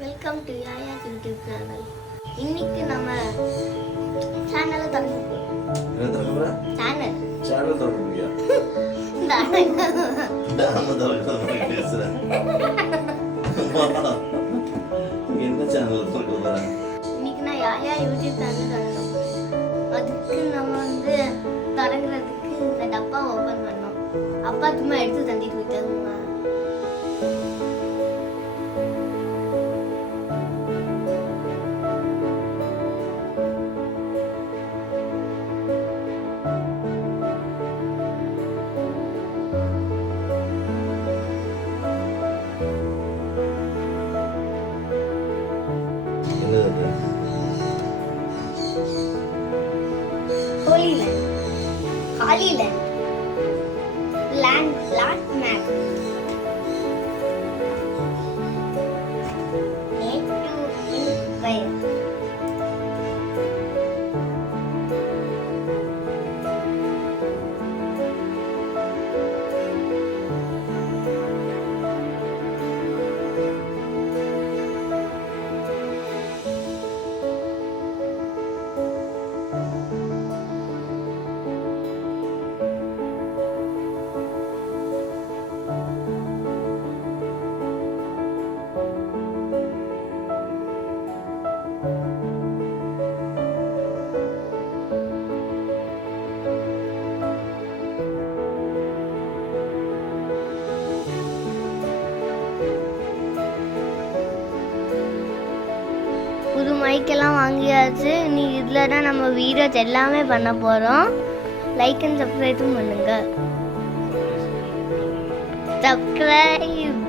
Welcome to யாயா YouTube channel. இன்னைக்கு நம்ம சேனலை தொடங்க போறோம். சேனல் தொடங்க முடியா? என்ன சேனல் தொடங்க போறேன்? இன்னைக்கு நான் யாயா யூடியூப் சேனல் தொடங்க போறேன். அதுக்கு நம்ம தொடங்குறதுக்கு இந்த டப்பா ஓபன் பண்ணோம். அப்பா சும்மா எடுத்து தந்திட்டு விட்டாங்க. Holy Land, Holy Land, Land Map, Made to Inspire. புது மைக்கெல்லாம் வாங்கியாச்சு. நீ இதில் தான் நம்ம வீடியோஸ் எல்லாமே பண்ண போகிறோம். லைக் அண்ட் சப்ஸ்கிரைபும் பண்ணுங்க. சப்ஸ்கிரைப்